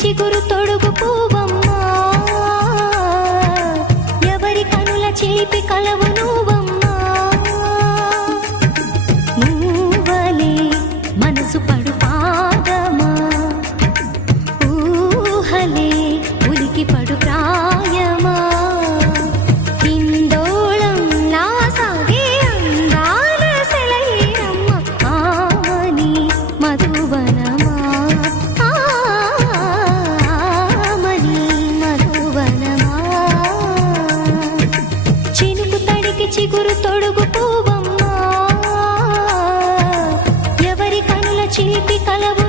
చిగురు తొడుగు పువ్వమ్మా, ఎవరి కనుల చిలిపి కలవు నువ్వమ్మా. నువ్వలే మనసు పడు పాదమా, ఊహలే ఉలికి పడు ప్రాయమా. హిందోళం నా సాగే అందాల సెలయేరమ్మ, ఆమని మధువనమా, ఆమని మధువనమా. చినుకు తడికి చిగురు తొడుగు పువ్వమ్మా, ఎవరి కనుల చిలిపి కలవు